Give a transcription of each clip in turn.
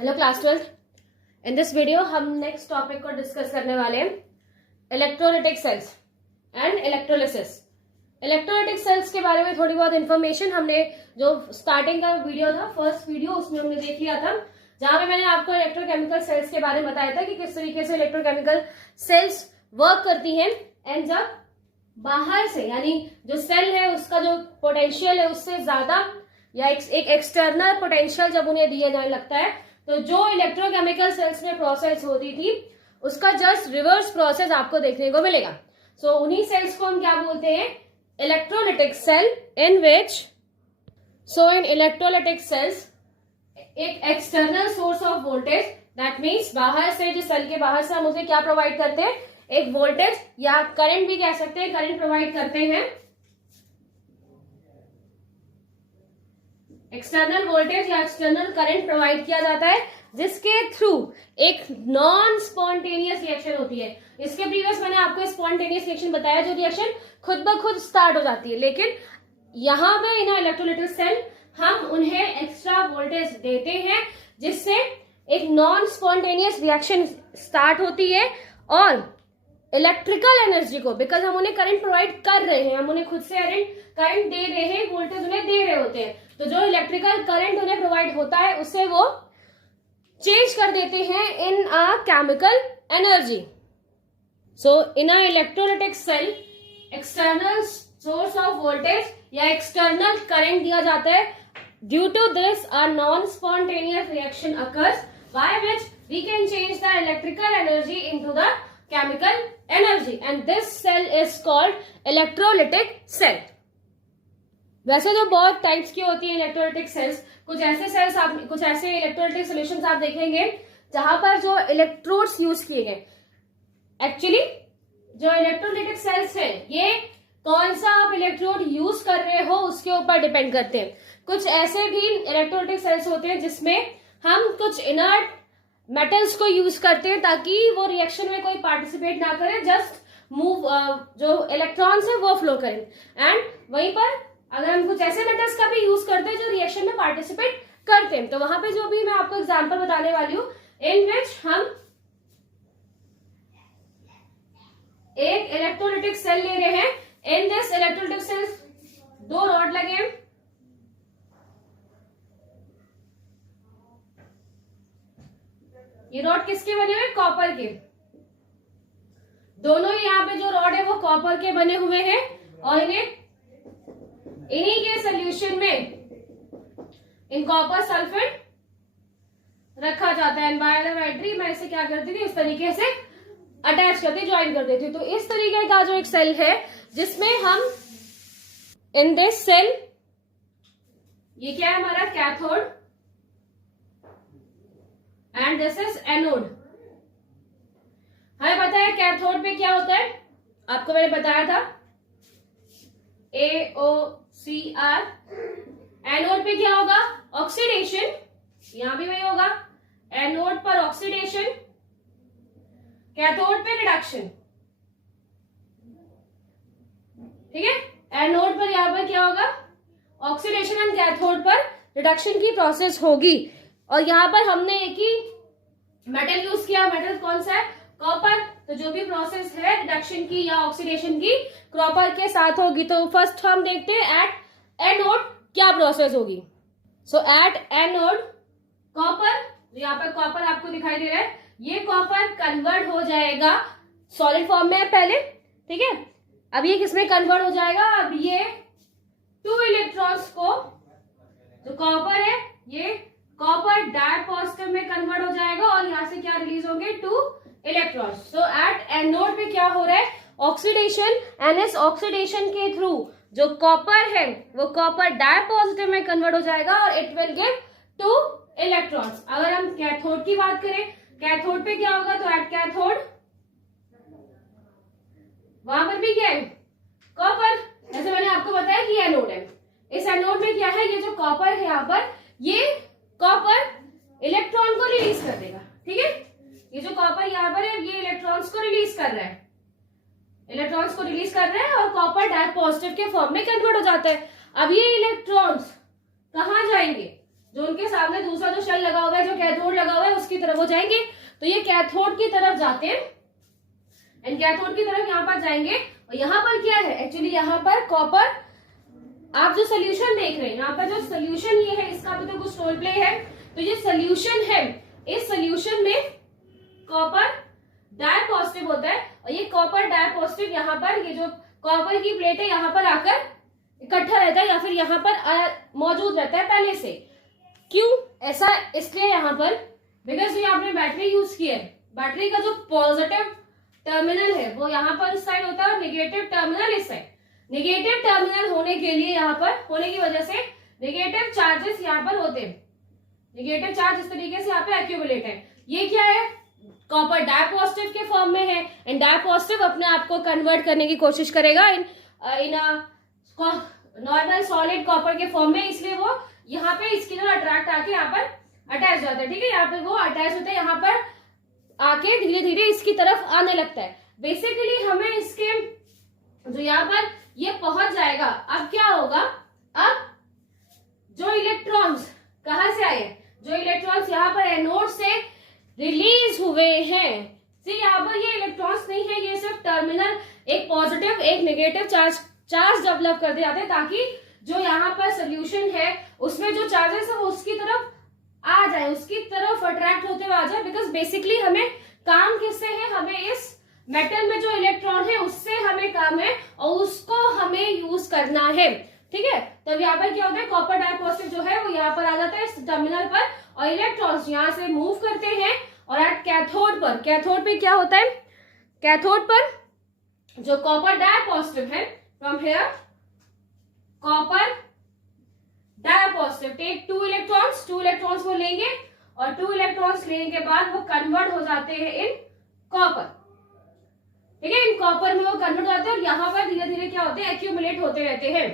Hello class 12। In this video हम next topic को discuss करने वाले हैं, electrolytic cells and electrolysis. Electrolytic cells के बारे में थोड़ी बहुत इंफॉर्मेशन हमने जो स्टार्टिंग का वीडियो था, फर्स्ट वीडियो, उसमें हमने देख लिया था, जहां पे मैंने आपको इलेक्ट्रोकेमिकल सेल्स के बारे में बताया था कि किस तरीके से इलेक्ट्रोकेमिकल सेल्स वर्क करती हैं। एंड जब बाहर से यानी जो सेल है उसका जो पोटेंशियल है उससे ज्यादा या एक एक्सटर्नल पोटेंशियल जब उन्हें दिया जाने लगता है, तो जो इलेक्ट्रोकेमिकल सेल्स में प्रोसेस होती थी उसका जस्ट रिवर्स प्रोसेस आपको देखने को मिलेगा। सो उन्हीं सेल्स को हम क्या बोलते हैं, इलेक्ट्रोलाइटिक सेल, इन विच इन इलेक्ट्रोलाइटिक सेल्स एक external source of voltage, that means बाहर से, जो सेल के बाहर से हम उसे क्या प्रोवाइड करते हैं, एक वोल्टेज या करंट भी कह सकते हैं, करंट प्रोवाइड करते हैं। एक्सटर्नल वोल्टेज या एक्सटर्नल करंट प्रोवाइड किया जाता है, जिसके थ्रू एक नॉन स्पॉन्टेनियस रिएक्शन होती है। इसके प्रीवियस मैंने आपको स्पॉन्टेनियस रिएक्शन बताया, जो रिएक्शन खुद ब खुद स्टार्ट हो जाती है, लेकिन यहां पे इन इलेक्ट्रोलाइटिक सेल हम उन्हें एक्स्ट्रा वोल्टेज देते हैं, जिससे एक नॉन स्पॉन्टेनियस रिएक्शन स्टार्ट होती है। और इलेक्ट्रिकल एनर्जी को, बिकॉज हम उन्हें करंट प्रोवाइड कर रहे हैं, हम उन्हें खुद से करंट दे रहे हैं, वोल्टेज उन्हें दे रहे होते हैं, तो जो इलेक्ट्रिकल करंट उन्हें प्रोवाइड होता है उसे वो चेंज कर देते हैं in a chemical energy. So in a electrolytic cell external source of voltage या एक्सटर्नल करंट दिया जाता है। Due to this a non spontaneous reaction occurs by which we can change the electrical energy into the chemical energy, and this cell is called electrolytic cell। वैसे तो बहुत types की होती है इलेक्ट्रोलाइटिक सेल्स। कुछ ऐसे सेल्स आप, कुछ ऐसे इलेक्ट्रोलाइटिक सॉल्यूशंस आप देखेंगे जहां पर जो इलेक्ट्रोड्स यूज किए गए, एक्चुअली जो इलेक्ट्रोलाइटिक सेल्स है ये कौन सा आप इलेक्ट्रोड यूज कर रहे हो उसके ऊपर डिपेंड करते हैं। कुछ ऐसे भी इलेक्ट्रोलाइटिक सेल्स होते हैं जिसमें हम कुछ इनर्ट मेटल्स को यूज करते हैं ताकि वो रिएक्शन में कोई पार्टिसिपेट ना करे, जस्ट मूव, जो इलेक्ट्रॉन्स है वो फ्लो करें। एंड वहीं पर अगर हम कुछ ऐसे मेटल्स का भी यूज करते हैं जो रिएक्शन में पार्टिसिपेट करते हैं, तो वहां पे जो भी मैं आपको एग्जांपल बताने वाली हूं, इन विच हम एक इलेक्ट्रोलाइटिक सेल ले रहे हैं। इन दिस इलेक्ट्रोलाइटिक सेल दो रॉड लगे हैं, ये रॉड किसके बने हुए, कॉपर के। दोनों ही यहाँ पे जो रॉड है वो कॉपर के बने हुए हैं, और इन्हीं के सोल्यूशन में इन कॉपर सल्फेट रखा जाता है। बाय द बैटरी मैं इसे क्या करती थी, उस तरीके से अटैच करती, ज्वाइन कर देती। तो इस तरीके का जो एक सेल है जिसमें हम इन दिस सेल, ये क्या है हमारा cathode and this is anode. हमें पता है कैथोड पे क्या होता है, आपको मैंने बताया था AOCR। एनोड पे क्या होगा, ऑक्सीडेशन, यहां भी वही होगा, एनोड पर ऑक्सीडेशन, कैथोड पे रिडक्शन। ठीक है, एनोड पर यहां पर क्या होगा, ऑक्सीडेशन, एंड कैथोड पर रिडक्शन की प्रोसेस होगी। और यहां पर हमने एक ही मेटल यूज किया, मेटल कौन सा है, कॉपर। तो जो भी प्रोसेस है रिडक्शन की या ऑक्सीडेशन की, कॉपर के साथ होगी। तो फर्स्ट हम देखते हैं एट एनोड क्या प्रोसेस होगी। सो एट एनोड कॉपर, यहाँ पर कॉपर आपको दिखाई दे रहा है, ये कॉपर कन्वर्ट हो जाएगा, सॉलिड फॉर्म में है पहले, ठीक है। अब ये किसमें कन्वर्ट हो जाएगा, अब ये 2 इलेक्ट्रॉन्स को, जो कॉपर है ये कॉपर डायपॉजिटिव में कन्वर्ट हो जाएगा, और यहां से क्या रिलीज होंगे, 2 इलेक्ट्रॉन्स। सो एट एनोड पे क्या हो रहा है, ऑक्सीडेशन, एंड इस ऑक्सीडेशन के थ्रू जो कॉपर है वो कॉपर डायपॉजिटिव में कन्वर्ट हो जाएगा, और इट विल गिव 2 इलेक्ट्रॉन्स। अगर हम कैथोड की बात करें, कैथोड पे क्या होगा, तो एट कैथोड वहां पर भी क्या है, कॉपर। जैसे मैंने आपको बताया कि एनोड है, इस एनोड में क्या है, ये जो कॉपर है यहाँ पर, ये कॉपर इलेक्ट्रॉन को रिलीज कर देगा। ठीक है, ये जो कॉपर यहाँ पर है ये इलेक्ट्रॉन्स को रिलीज कर रहा है, इलेक्ट्रॉन्स को रिलीज कर रहा है, और कॉपर डायपॉजिटिव के फॉर्म में कन्वर्ट हो जाता है। अब ये इलेक्ट्रॉन्स कहाँ जाएंगे, जो उनके सामने दूसरा जो शेल लगा हुआ है, जो कैथोड लगा हुआ है, उसकी तरफ वो जाएंगे। तो ये कैथोड की तरफ जाते हैं एंड कैथोड की तरफ यहाँ पर जाएंगे। और यहाँ पर क्या है, एक्चुअली यहाँ पर कॉपर, आप जो सोल्यूशन देख रहे हैं यहाँ पर, जो सोल्यूशन ये है, इसका भी तो कुछ रोल प्ले है। तो ये सोल्यूशन है, इस सोल्यूशन में कॉपर डाई पॉजिटिव होता है और ये कॉपर डाई पॉजिटिव यहाँ पर, ये जो कॉपर की प्लेट है यहाँ पर आकर इकट्ठा रहता है या फिर यहाँ पर मौजूद रहता है पहले से। क्यों ऐसा, इसलिए यहाँ पर बिकॉज ये आपने बैटरी यूज की है, बैटरी का जो पॉजिटिव टर्मिनल है वो यहाँ पर उस साइड होता है और नेगेटिव टर्मिनल इस साइड। नेगेटिव टर्मिनल होने के लिए यहाँ पर होने की वजह से नेगेटिव चार्जेस यहाँ पर होते हैं, नेगेटिव चार्ज इस तरीके से यहाँ पे एक्यूमुलेट है। ये क्या है, कॉपर डाई पॉजिटिव के फॉर्म में है एंड डाई पॉजिटिव अपने आप को कन्वर्ट करने की कोशिश करेगा इन नॉर्मल सॉलिड कॉपर के फॉर्म में, इसलिए वो यहाँ पे इसकी तरह अट्रैक्ट आके यहाँ पर अटैच जाता है। ठीक है, यहाँ पे वो अटैच होता है, यहाँ पर आके धीरे धीरे इसकी तरफ आने लगता है। बेसिकली हमें इसके जो यहाँ पर ये पहुंच जाएगा। अब क्या होगा, अब जो इलेक्ट्रॉन्स कहां से आए, जो इलेक्ट्रॉन्स यहाँ पर एनोड से रिलीज हुए हैं, यहाँ पर ये इलेक्ट्रॉन्स नहीं है, ये सिर्फ टर्मिनल एक पॉजिटिव एक नेगेटिव चार्ज डेवलप कर दिए जाते हैं ताकि जो यहाँ पर सोल्यूशन है उसमें जो चार्जेस है वो उसकी तरफ आ जाए, उसकी तरफ अट्रैक्ट होते हुए आ जाए। बिकॉज बेसिकली हमें काम किससे है, हमें इस मेटल में जो इलेक्ट्रॉन है उससे हमें काम है और उसको हमें यूज करना है। ठीक है, तब यहाँ पर क्या होता है, कॉपर डाई पॉजिटिव जो है वो यहाँ पर आ जाता है इस टर्मिनल पर और इलेक्ट्रॉन्स यहाँ से मूव करते हैं। और एट कैथोड पर, कैथोड पे क्या होता है, कैथोड पर जो कॉपर डाई पॉजिटिव है, from here copper di positive take 2 electrons वो लेंगे और 2 इलेक्ट्रॉन्स लेने के बाद वो कन्वर्ट हो जाते हैं इन कॉपर। ठीक है, इन कॉपर में वो कन्वर्ट हो जाते हैं और यहाँ पर धीरे धीरे क्या होते हैं, एक्यूमुलेट होते रहते हैं।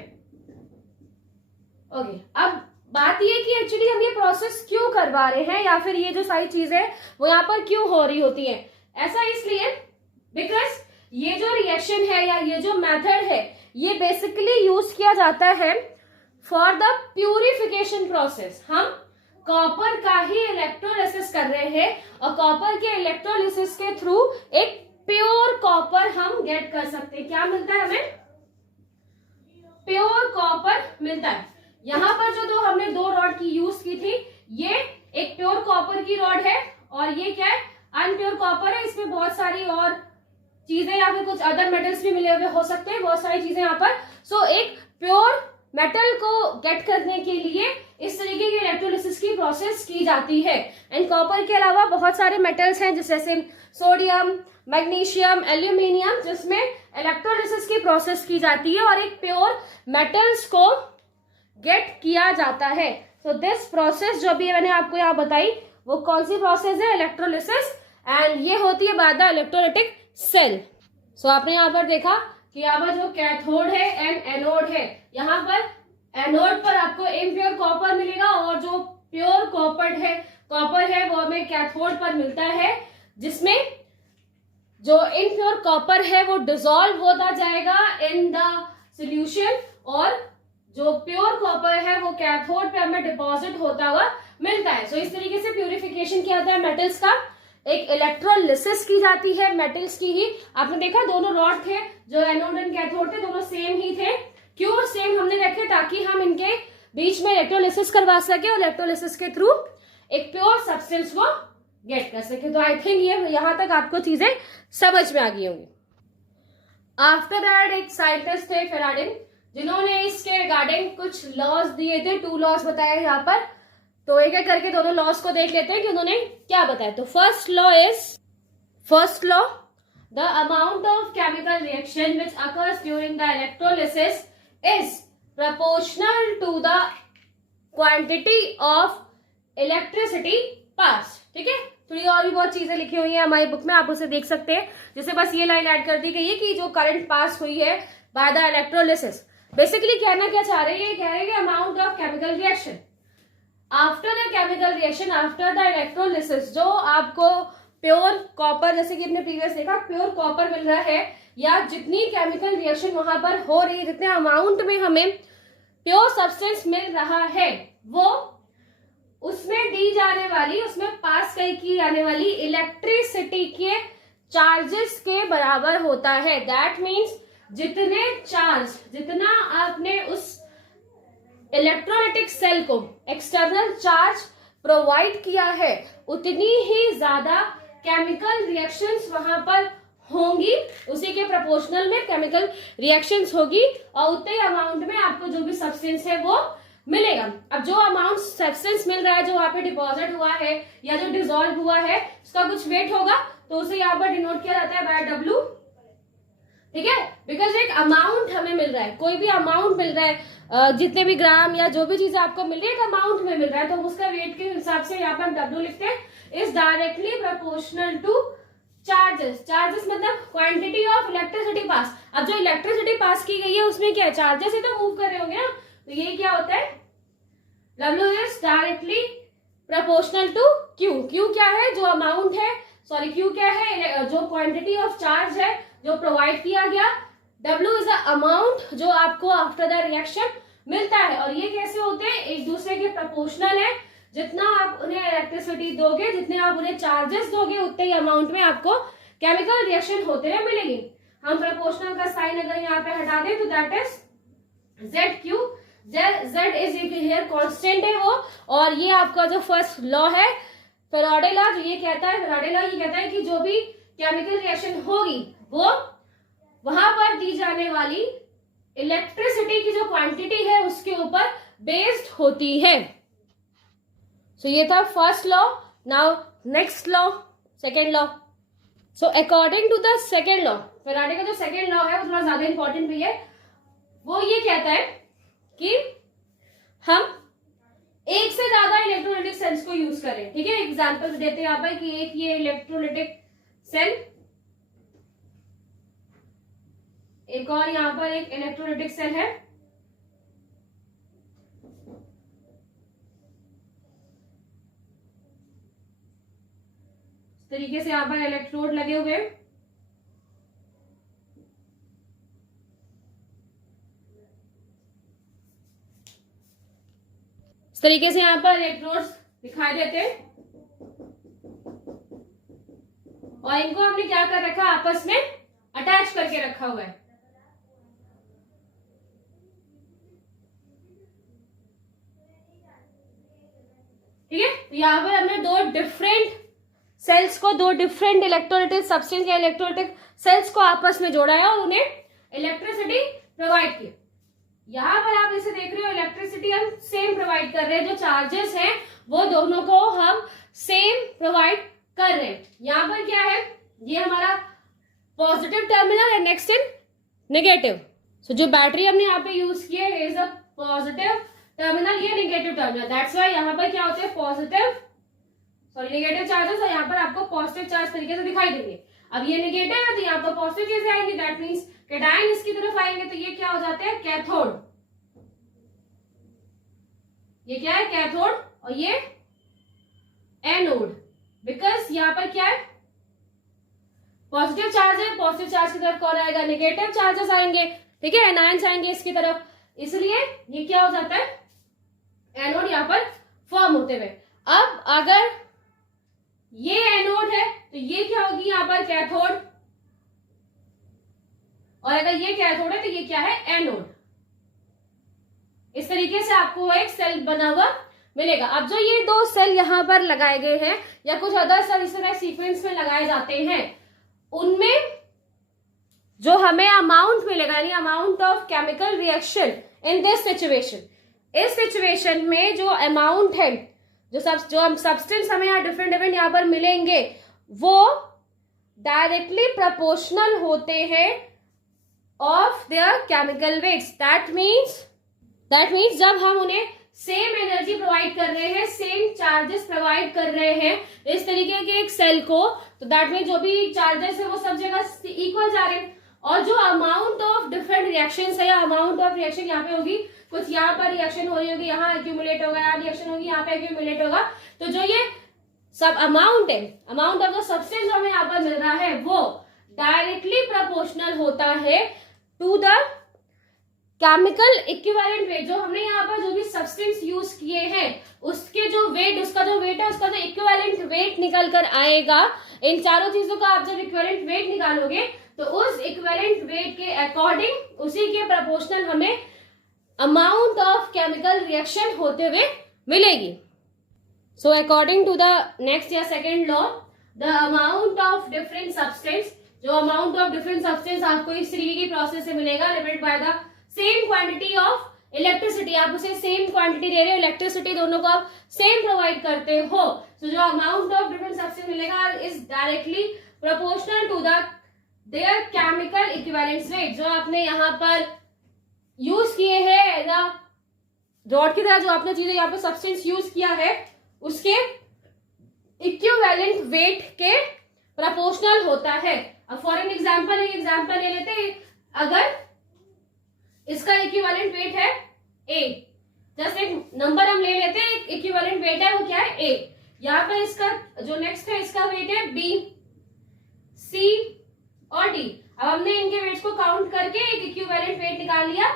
ओके, अब बात ये कि एक्चुअली हम ये प्रोसेस क्यों करवा रहे हैं या फिर ये जो सारी चीजें वो यहाँ पर क्यों हो रही होती है। ऐसा इसलिए बिकॉज ये जो रिएक्शन है या ये जो मेथड है ये बेसिकली यूज किया जाता है फॉर द प्यूरिफिकेशन प्रोसेस। हम कॉपर का ही इलेक्ट्रोलिसिस कर रहे हैं और कॉपर के इलेक्ट्रोलिसिस के थ्रू एक प्योर कॉपर हम गेट कर सकते हैं। क्या मिलता है हमें, प्योर कॉपर मिलता है। यहाँ पर जो दो हमने 2 रॉड की यूज की थी, ये एक प्योर कॉपर की रॉड है और ये क्या है, अनप्योर कॉपर है। इसमें बहुत सारी और चीजें या फिर कुछ अदर मेटल्स भी मिले हुए हो सकते हैं, बहुत सारी चीजें यहाँ पर। सो एक प्योर मेटल को गेट करने के लिए इस तरीके की इलेक्ट्रोलिसिस की प्रोसेस की जाती है। एंड कॉपर के अलावा बहुत सारे मेटल्स हैं जैसे सोडियम, मैग्नीशियम, एल्यूमिनियम, जिसमें इलेक्ट्रोलिसिस की प्रोसेस की जाती है और एक प्योर मेटल्स को गेट किया जाता है। सो दिस प्रोसेस जो भी मैंने आपको यहाँ बताई वो कौन सी प्रोसेस है, इलेक्ट्रोलिसिस, एंड ये होती है बाय द इलेक्ट्रोलाइटिक सेल। सो आपने यहाँ पर देखा कि यहाँ पर जो कैथोड है एंड एनोड है, यहाँ पर एनोड पर आपको इम्प्योर कॉपर मिलेगा और जो प्योर कॉपर है वो हमें कैथोड पर मिलता है, जिसमें जो इम्प्योर कॉपर है वो डिसॉल्व होता जाएगा इन द सॉल्यूशन और जो प्योर कॉपर है वो कैथोड पे हमें डिपॉजिट होता हुआ मिलता है। सो इस तरीके से प्यूरिफिकेशन किया जाता है मेटल्स का, एक इलेक्ट्रोलिसिस की जाती है मेटल्स की ही। आपने देखा दोनों रॉड थे जो एनोड एंड कैथोड थे, दोनों सेम ही थे। क्यों सेम हमने रखे, ताकि हम इनके बीच में इलेक्ट्रोलिसिस करवा सके और इलेक्ट्रोलिसिस के थ्रू एक प्योर सब्सटेंस को गेट कर सके। तो आई थिंक ये यहाँ तक आपको चीजें समझ में आ गई होंगी। आफ्टर दैट एक साइंटिस्ट थे फेराडे, जिन्होंने इसके रिगार्डिंग कुछ लॉज दिए थे, 2 लॉज बताए यहाँ पर। तो एक एक करके दोनों लॉज को देख लेते हैं कि उन्होंने क्या बताया। तो first law, the amount of chemical reaction which occurs during the electrolysis is proportional to the quantity of electricity pass. ठीक है, थोड़ी और भी बहुत चीजें लिखी हुई है हमारी बुक में, आप उसे देख सकते हैं। जैसे बस ये लाइन ऐड कर दी गई है कि जो करंट पास हुई है बाय द इलेक्ट्रोलिसिस। बेसिकली कहना क्या चाह रहे हैं, ये कह रहे हैं कि amount of chemical reaction after the chemical reaction, after the electrolysis, जो आपको प्योर कॉपर, जैसे कि हमने प्रीवियस देखा प्योर कॉपर मिल रहा है, या जितनी केमिकल रिएक्शन वहां पर हो रही है, जितने अमाउंट में हमें प्योर सब्सटेंस मिल रहा है, वो जाने वाली, उसमें पास की जाने वाली इलेक्ट्रिसिटी के चार्जेस के बराबर होता है। दैट मीन्स जितना आपने उस इलेक्ट्रोलाइटिक सेल को एक्सटर्नल चार्ज प्रोवाइड किया है, उतनी ही ज्यादा केमिकल रिएक्शंस वहां पर होंगी, उसी के प्रोपोर्शनल में केमिकल रिएक्शंस होगी, और उतने अमाउंट में आपको जो भी सब्सटेंस है वो मिलेगा। अब जो अमाउंट सब्सटेंस मिल रहा है, जो वहां पे डिपॉजिट हुआ है या जो डिसॉल्व हुआ है, उसका कुछ वेट होगा, तो उसे यहाँ पर डिनोट किया जाता है बाय W। ठीक है, बिकॉज एक अमाउंट हमें मिल रहा है, कोई भी अमाउंट मिल रहा है, जितने भी ग्राम या जो भी चीजें आपको मिल रही है, एक अमाउंट में मिल रहा है, तो उसका वेट के हिसाब से यहाँ पे हम W लिखते हैं, is directly proportional two charges. Charges मतलब क्वांटिटी ऑफ इलेक्ट्रिसिटी पास। अब जो इलेक्ट्रिसिटी पास की गई है उसमें क्या है, चार्जेस ही तो मूव कर रहे होंगे ना, तो ये क्या होता है, W is directly proportional to Q। Q क्या है, जो अमाउंट है, सॉरी Q क्या है, जो क्वांटिटी ऑफ चार्ज है जो प्रोवाइड किया गया। W इज अ अमाउंट जो आपको आफ्टर द रिएक्शन मिलता है, और ये कैसे होते हैं, एक दूसरे के प्रोपोर्शनल है। जितना आप उन्हें इलेक्ट्रिसिटी दोगे, जितने आप उन्हें चार्जेस दोगे, उतने ही अमाउंट में आपको केमिकल रिएक्शन होते हुए मिलेगी। हम प्रोपोर्शनल का साइन अगर यहाँ पे हटा दें तो that is ZQ। Z is here constant है वो, और ये आपका जो फर्स्ट लॉ है फैराडे लॉ, जो ये कहता है, फैराडे लॉ ये कहता है कि जो भी केमिकल रिएक्शन होगी वो वहां पर दी जाने वाली इलेक्ट्रिसिटी की जो क्वांटिटी है उसके ऊपर बेस्ड होती है। सो ये था first law. Now next law, second law. So according to the second law, Faraday का जो सेकेंड लॉ है वो थोड़ा ज्यादा इंपॉर्टेंट भी है। वो ये कहता है कि हम एक से ज्यादा इलेक्ट्रोलाइटिक सेल्स को यूज करें। ठीक है, एग्जांपल देते हैं यहाँ पर कि एक ये इलेक्ट्रोलाइटिक सेल, एक और यहाँ पर एक इलेक्ट्रोलाइटिक सेल है, इस तरीके से यहाँ पर इलेक्ट्रोड लगे हुए, इस तरीके से यहाँ पर इलेक्ट्रोड्स दिखाई देते हैं, और इनको हमने क्या कर रखा, आपस में अटैच करके रखा हुआ है। ठीक है, तो यहाँ पर हमने दो डिफरेंट सेल्स को, दो डिफरेंट इलेक्ट्रोलाइटिक सब्सटेंस या इलेक्ट्रोलाइटिक सेल्स को आपस में जोड़ा है और उन्हें इलेक्ट्रिसिटी प्रोवाइड की। यहाँ पर आप इसे देख रहे हो, इलेक्ट्रिसिटी हम सेम प्रोवाइड कर रहे हैं, जो चार्जेस हैं वो दोनों को हम सेम प्रोवाइड कर रहे हैं। यहाँ पर क्या है, ये हमारा पॉजिटिव टर्मिनल है, नेक्स्ट इन नेगेटिव। सो जो बैटरी हमने यहाँ पे यूज की है इज अ पॉजिटिव टर्मिनल, ये नेगेटिव टर्मिनल। दैट्स व्हाई यहाँ पर क्या होते हैं, पॉजिटिव सॉरी नेगेटिव चार्जेस, और यहाँ पर आपको पॉजिटिव चार्ज तरीके से दिखाई देंगे। अब ये नेगेटिव है तो यहाँ पर पॉजिटिव चीजें आएंगी, दैट मीन्स कैटायन इसकी तरफ आएंगे, तो ये क्या हो जाते हैं, कैथोड। ये क्या है, कैथोड, और ये एनोड। बिकॉज यहाँ पर क्या है, पॉजिटिव चार्ज है, पॉजिटिव चार्ज की तरफ कौन आएगा, नेगेटिव चार्जेस आएंगे। ठीक है, एनायंस आएंगे इसकी तरफ, इसलिए ये क्या हो जाता है, एनोड यहाँ पर फॉर्म होते हुए। अब अगर ये एनोड है तो ये क्या होगी यहाँ पर, कैथोड, और अगर ये कैथोड है तो ये क्या है, एनोड। इस तरीके से आपको एक सेल बना हुआ मिलेगा। अब जो ये दो सेल यहाँ पर लगाए गए हैं या कुछ अदर सेल इस तरह सीक्वेंस में लगाए जाते हैं, उनमें जो हमें अमाउंट मिलेगा, यानी amount of chemical reaction in this situation, इस सिचुएशन में जो अमाउंट है, जो हम सब्सटेंस हमें यहाँ डिफरेंट डिफरेंट यहाँ पर मिलेंगे, वो डायरेक्टली प्रोपोर्शनल होते हैं of their chemical weights. That means जब हम उन्हें सेम एनर्जी प्रोवाइड कर रहे हैं, सेम चार्जेस प्रोवाइड कर रहे हैं इस तरीके के एक सेल को, तो दैट मीन्स जो भी चार्जेस है वो सब जगह इक्वल जा रहे हैं, और जो अमाउंट ऑफ डिफरेंट रिएक्शंस है या अमाउंट ऑफ रिएक्शन यहाँ पे होगी, कुछ यहाँ पर रिएक्शन हो रही होगी, यहाँ एक्यूमुलेट होगा, यहाँ रिएक्शन होगी, यहाँ पे एक्यूमुलेट होगा, तो जो ये सब अमाउंट है, अमाउंट ऑफ द सब्सटेंस जो हमें यहाँ पर मिल रहा है, वो डायरेक्टली प्रोपोर्शनल होता है to the chemical equivalent weight, जो हमने यहाँ पर जो भी सब्सटेंस यूज किए हैं उसके जो वेट, उसका जो वेट है उसका जो इक्विवेलेंट वेट निकल कर आएगा, इन चारों चीजों का आप जब इक्विवेलेंट वेट निकालोगे तो उस इक्विवेलेंट वेट के अकॉर्डिंग, उसी के प्रोपोर्शनल हमें अमाउंट ऑफ केमिकल रिएक्शन होते हुए मिलेगी. So according to the next या second law, the amount of different substance, जो अमाउंट ऑफ डिफरेंट सब्सटेंस आपको इस तरीके की प्रोसेस से मिलेगा, limited by the same quantity of electricity. आप उसे सेम क्वांटिटी दे रहे हो, इलेक्ट्रिसिटी दोनों को आप सेम प्रोवाइड करते हो, तो जो अमाउंट ऑफ डिफरेंट सब्सटेंस मिलेगा is directly proportional to the their chemical equivalent weight. जो आपने यहाँ पर यूज किए हैं एज अ रॉड की तरह, जो आपने चीजें यहाँ पे सब्सटेंस यूज किया है उसके इक्विवेलेंट वेट के प्रोपोर्शनल होता है. अब फॉर एन एग्जांपल, एक एग्जांपल ले लेते हैं. अगर इसका इक्विवेलेंट वेट है A, जैसे एक नंबर हम ले लेते हैं, इक्विवेलेंट वेट है वो क्या है A. यहाँ पर इसका जो नेक्स्ट है इसका वेट है B, C और D. अब हमने इनके वेट्स को काउंट करके एक इक्विवेलेंट वेट निकाल लिया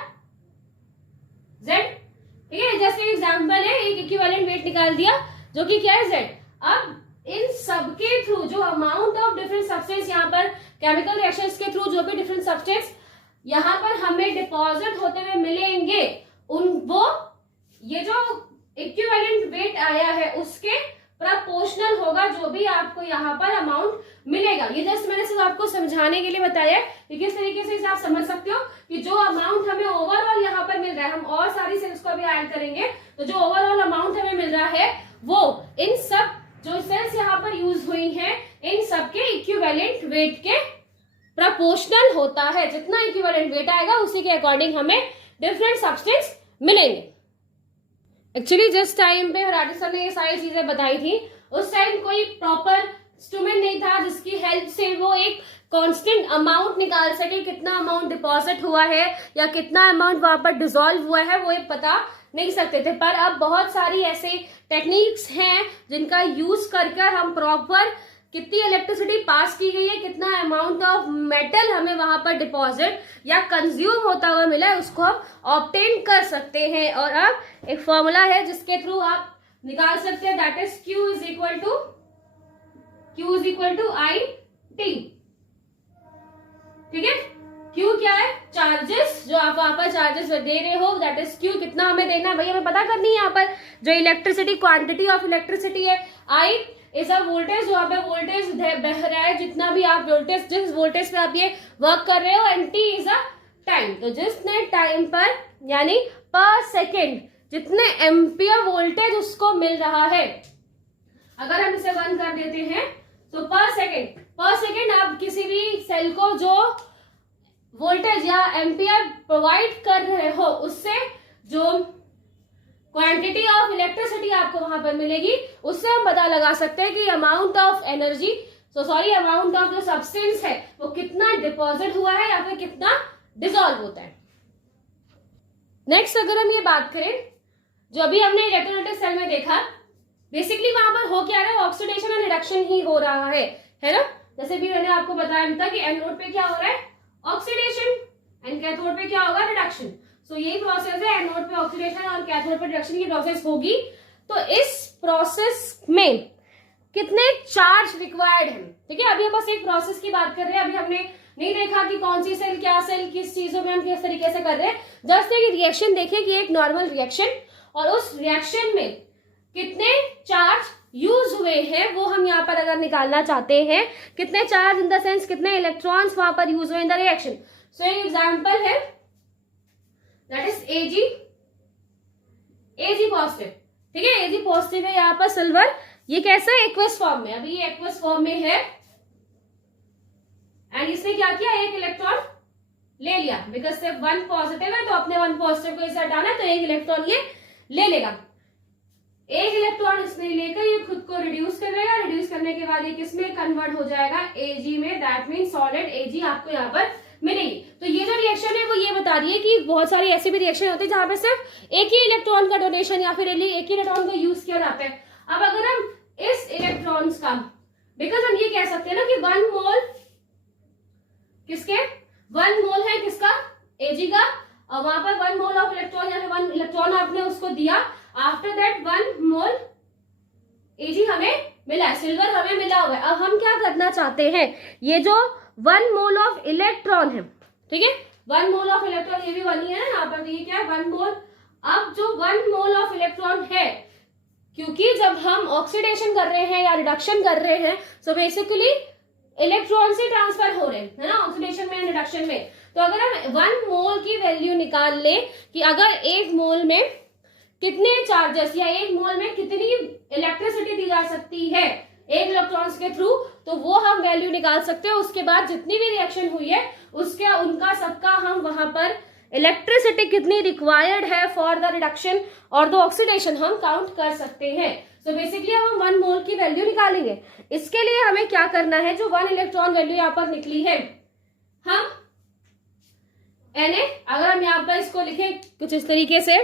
Z. ठीक है, जैसे एग्जांपल है, एक इक्विवेलेंट वेट निकाल दिया जो कि क्या है Z. अब इन सबके थ्रू जो अमाउंट ऑफ डिफरेंट सब्सटेंस यहाँ पर केमिकल रिएक्शंस के थ्रू जो भी डिफरेंट सब्सटेंस यहाँ पर हमें डिपॉजिट होते हुए मिलेंगे, उन वो ये जो इक्विवेलेंट वेट आया है उसके प्रोपोर्शनल होगा जो भी आपको यहाँ पर अमाउंट मिलेगा. ये जस्ट मैंने सिर्फ आपको समझाने के लिए बताया है कि किस तरीके से इसे आप समझ सकते हो कि जो अमाउंट हमें ओवरऑल यहाँ पर मिल रहा है, हम और सारी सेल्स को भी ऐड करेंगे तो जो ओवरऑल अमाउंट हमें मिल रहा है वो इन सब जो सेल्स यहाँ पर यूज हुई हैं इन सबके इक्विवेलेंट वेट के प्रोपोर्शनल होता है. जितना इक्विवेलेंट वेट आएगा उसी के अकॉर्डिंग हमें डिफरेंट सब्सटेंस मिलेंगे. एक्चुअली जिस टाइम पे हराटी सर ने ये सारी चीजें बताई थी उस टाइम कोई प्रॉपर इंस्ट्रूमेंट नहीं था जिसकी हेल्प से वो एक कांस्टेंट अमाउंट निकाल सके, कितना अमाउंट डिपॉजिट हुआ है या कितना अमाउंट वहां पर डिसॉल्व हुआ है वो पता नहीं सकते थे. पर अब बहुत सारी ऐसे टेक्निक्स हैं जिनका यूज कर हम प्रॉपर कितनी इलेक्ट्रिसिटी पास की गई है, कितना अमाउंट ऑफ मेटल हमें वहां पर डिपॉजिट या कंज्यूम होता हुआ मिला है उसको हम ऑब्टेन कर सकते हैं. और अब एक फॉर्मूला है जिसके थ्रू आप निकाल सकते हैं, that is Q is equal to I T. ठीक है, Q क्या है? चार्जेस, जो आप वहां पर चार्जेस दे रहे हो दैट इज Q. कितना हमें देना है भाई हमें पता करनी है. यहाँ पर जो इलेक्ट्रिसिटी क्वांटिटी ऑफ इलेक्ट्रिसिटी है, I इज अ वोल्टेज, जो आप वोल्टेज बह रहा है, जितना भी आप वोल्टेज जिस वोल्टेज पे आप ये वर्क कर रहे हो, and T is a time. तो जितने टाइम पर यानी पर सेकेंड जितने एम्पियर वोल्टेज उसको मिल रहा है, अगर हम इसे 1 कर देते हैं तो पर सेकेंड आप किसी भी सेल को जो वोल्टेज या एम्पियर प्रोवाइड कर रहे हो उससे जो क्वांटिटी ऑफ इलेक्ट्रिसिटी आपको वहां पर मिलेगी उससे हम पता लगा सकते हैं कि amount of energy amount of जो सब्सटेंस है वो कितना डिपॉजिट हुआ है या फिर कितना डिसॉल्व होता है. नेक्स्ट अगर हम ये बात करें, जो अभी हमने इलेक्ट्रोलाइटिक सेल में देखा, बेसिकली वहां पर हो क्या रहा है, ऑक्सीडेशन एंड रिडक्शन ही हो रहा है ना. जैसे भी मैंने आपको बताया था कि एनोड पे क्या हो रहा है, ऑक्सीडेशन, एंड कैथोड पे क्या होगा, रिडक्शन. सो यही प्रोसेस है, एनोड पे ऑक्सीडेशन और कैथोड पे रिडक्शन की प्रोसेस होगी. तो इस प्रोसेस में कितने चार्ज रिक्वायर्ड है. ठीक है, अभी हम बस एक प्रोसेस की बात कर रहे हैं, अभी हमने नहीं देखा कि कौन सी सेल क्या सेल किस चीजों में हम किस तरीके से कर रहे हैं. जस्ट एक रिएक्शन देखिए कि एक नॉर्मल रिएक्शन और उस रिएक्शन में कितने चार्ज यूज हुए हैं वो हम यहाँ पर अगर निकालना चाहते हैं, कितने चार्ज इन द सेंस कितने इलेक्ट्रॉन्स वहां पर यूज हुए इन द रिएक्शन. सो एक एग्जांपल है दैट इज Ag पॉजिटिव. ठीक है, Ag पॉजिटिव है यहाँ पर सिल्वर. ये कैसा है, एक्वस फॉर्म में. अभी ये एक्वस फॉर्म में है एंड इसने क्या किया, एक इलेक्ट्रॉन ले लिया, बिकॉज सिर्फ 1 पॉजिटिव है तो अपने 1 पॉजिटिव को इसे हटाना है तो एक इलेक्ट्रॉन ये ले लेगा. एक इलेक्ट्रॉन इसने लेकर ये खुद को रिड्यूस करेगा, रिड्यूस करने के बाद ये किसमें कन्वर्ट हो जाएगा, Ag में. दैट मीन सॉलिड Ag आपको यहाँ पर मिलेगी. तो ये जो रिएक्शन है वो ये बता रही है कि बहुत सारी ऐसी भी रिएक्शन होती है जहां पे सिर्फ एक ही इलेक्ट्रॉन का डोनेशन या फिर एक ही इलेक्ट्रॉन का यूज किया जाता है. अब अगर हम इस इलेक्ट्रॉन्स का, बिकॉज हम ये कह सकते हैं ना कि 1 मोल किसके, 1 मोल है किसका, Ag का, और वहां पर 1 मोल ऑफ इलेक्ट्रॉन या फिर 1 इलेक्ट्रॉन आपने उसको दिया, आफ्टर दैट 1 मोल Ag हमें मिला है, सिल्वर हमें मिला हुआ है। अब हम क्या करना चाहते हैं, ये जो 1 मोल ऑफ इलेक्ट्रॉन है, ठीक है, 1 मोल ऑफ इलेक्ट्रॉन, ये भी 1 ही है ना यहाँ पर, तो ये क्या है 1 मोल। अब जो 1 मोल ऑफ इलेक्ट्रॉन है, क्योंकि जब हम ऑक्सीडेशन कर रहे हैं या रिडक्शन कर रहे हैं, सो बेसिकली इलेक्ट्रॉन से ट्रांसफर हो रहे हैं, है ना, ऑक्सीडेशन में, रिडक्शन में। तो अगर हम 1 मोल की वैल्यू निकाल ले कि अगर 1 मोल में कितने चार्जेस या 1 मोल में कितनी इलेक्ट्रिसिटी दी जा सकती है एक इलेक्ट्रॉन्स के थ्रू, तो वो हम वैल्यू निकाल सकते हैं। उसके बाद जितनी भी रिएक्शन हुई है उसके उनका सबका हम वहां पर इलेक्ट्रिसिटी कितनी रिक्वायर्ड है फॉर द रिडक्शन और द ऑक्सीडेशन हम काउंट कर सकते हैं। सो बेसिकली हम 1 मोल की वैल्यू निकालेंगे। इसके लिए हमें क्या करना है, जो 1 इलेक्ट्रॉन वैल्यू यहाँ पर निकली है, हम Na, अगर हम यहाँ पर इसको लिखें कुछ इस तरीके से,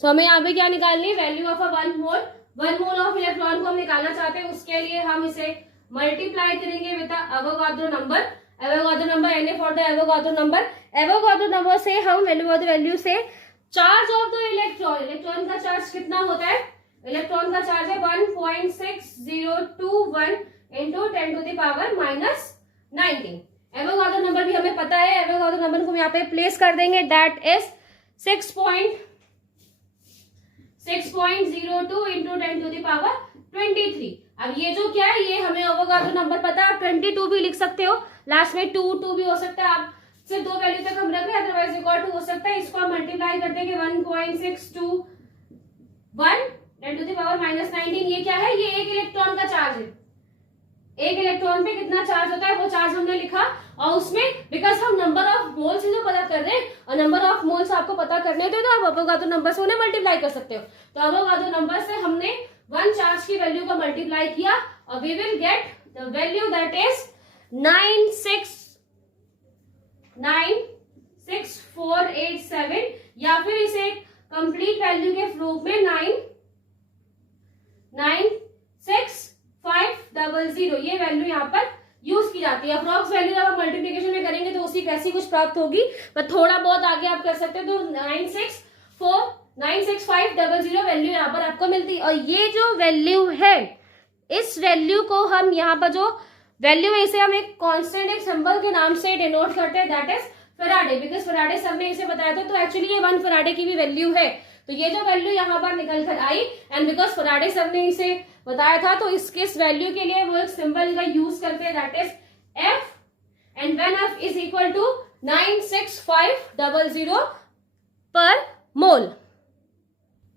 तो हमें यहाँ पे क्या निकालनी है, value of 1 mole. 1 mole of electron को हम निकालना चाहते हैं, उसके लिए हम इसे मल्टीप्लाई करेंगे with Avogadro number. Avogadro number Na for the Avogadro number. Avogadro number से हम वैल्यू से charge of the electron, electron का चार्ज कितना होता है, इलेक्ट्रॉन का चार्ज है 1.6021 into 10 to the power -19। Avogadro number भी हमें पता है, एवोगाड्रो नंबर को हम यहाँ पे प्लेस कर देंगे, that is 6.02 into 10 to the power 23। अब ये जो क्या है, ये हमें एवोगाड्रो नंबर पता है, आप 22 भी लिख सकते हो, लास्ट में 2 भी हो सकता है, आप सिर्फ 2 वैल्यू तक हम रख रहे हैं, अदरवाइज रिकॉर्ड 2 हो सकता है। इसको हम मल्टीप्लाई कर देंगे 1.621 10 टू द पावर -19। ये क्या है, ये 1 इलेक्ट्रॉन का चार्ज है। 1 इलेक्ट्रॉन पे कितना चार्ज होता है वो चार्ज हमने लिखा, और उसमें बिकॉज हम नंबर ऑफ मोल्स ही तो पता कर रहे हैं, और नंबर ऑफ मोल्स आपको पता करने थे तो आप एवोगाड्रो नंबर से उन्हें मल्टीप्लाई कर सकते हो। तो एवोगाड्रो नंबर से हमने 1 चार्ज की वैल्यू को मल्टीप्लाई किया और we will get the value that is 96487, या फिर इसे कंप्लीट वैल्यू के रूप में 96500, ये वैल्यू यहाँ पर यूज की जाती है। अप्रॉक्स वैल्यू जब आप मल्टीप्लिकेशन में करेंगे तो उसी वैसी कुछ प्राप्त होगी, पर थोड़ा बहुत आगे आप कर सकते हो। तो 96500 वैल्यू यहाँ पर आपको मिलती है। और ये जो वैल्यू है, इस वैल्यू को हम यहाँ पर जो वैल्यू है, इसे हम एक कांस्टेंट, एक सिंबल के नाम से डिनोट करते हैं, that is Faraday, because Faraday sir ने इसे बताया था। तो एक्चुअली ये 1 फैराडे की भी वैल्यू है। तो ये जो वैल्यू यहाँ पर निकल कर आई, एंड बिकॉज फैराडे सर ने इसे बताया था, तो इसके इस वैल्यू के लिए वो एक सिंबल का यूज करते हैं, that is F, and when F is equal to 96500 per mole.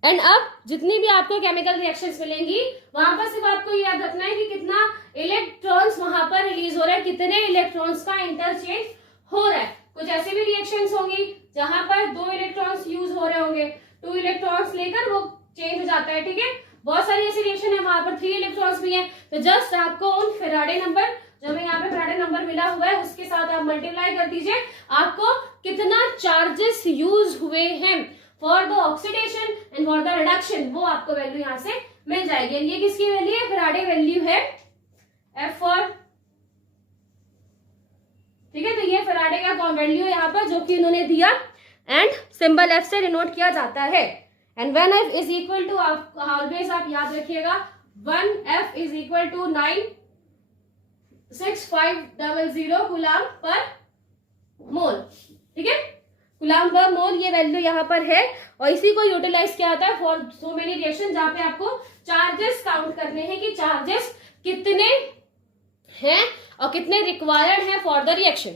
And अब जितनी भी आपको केमिकल रिएक्शंस मिलेंगी, वहां पर सिर्फ आपको याद रखना है कि कितना इलेक्ट्रॉन्स वहां पर रिलीज हो रहा है, कितने इलेक्ट्रॉन्स का इंटरचेंज हो रहा है। कुछ ऐसी भी रिएक्शंस होंगी जहां पर 2 इलेक्ट्रॉन्स यूज हो रहे होंगे, 2 इलेक्ट्रॉन्स लेकर वो चेंज हो जाता है, ठीक है। बहुत सारी ऐसी रिएक्शन है वहां पर 3 इलेक्ट्रॉन्स भी हैं। तो जस्ट आपको उन फैराडे नंबर, जो हमें यहाँ पे फैराडे नंबर मिला हुआ है, उसके साथ आप मल्टीप्लाई कर दीजिए, आपको कितना चार्जेस यूज हुए हैं for the oxidation and for the reduction, वो आपको वैल्यू यहाँ से मिल जाएगी। ये किसकी वैल्यू है, फैराडे वैल्यू है F फॉर, ठीक है। तो ये फैराडे का वैल्यू है यहाँ पर जो कि इन्होंने दिया, एंड सिंबल F से डिनोट किया जाता है। And when F is equal to, always आप याद रखिएगा, 1F is equal to 96500 coulomb पर मोल, ठीक है, कूलाम पर मोल ये वैल्यू यहाँ पर है। और इसी को यूटिलाइज किया जाता है फॉर सो मेनी रिएक्शन, जहां पे आपको चार्जेस काउंट करने हैं कि चार्जेस कितने हैं और कितने रिक्वायर्ड हैं फॉर द रिएक्शन।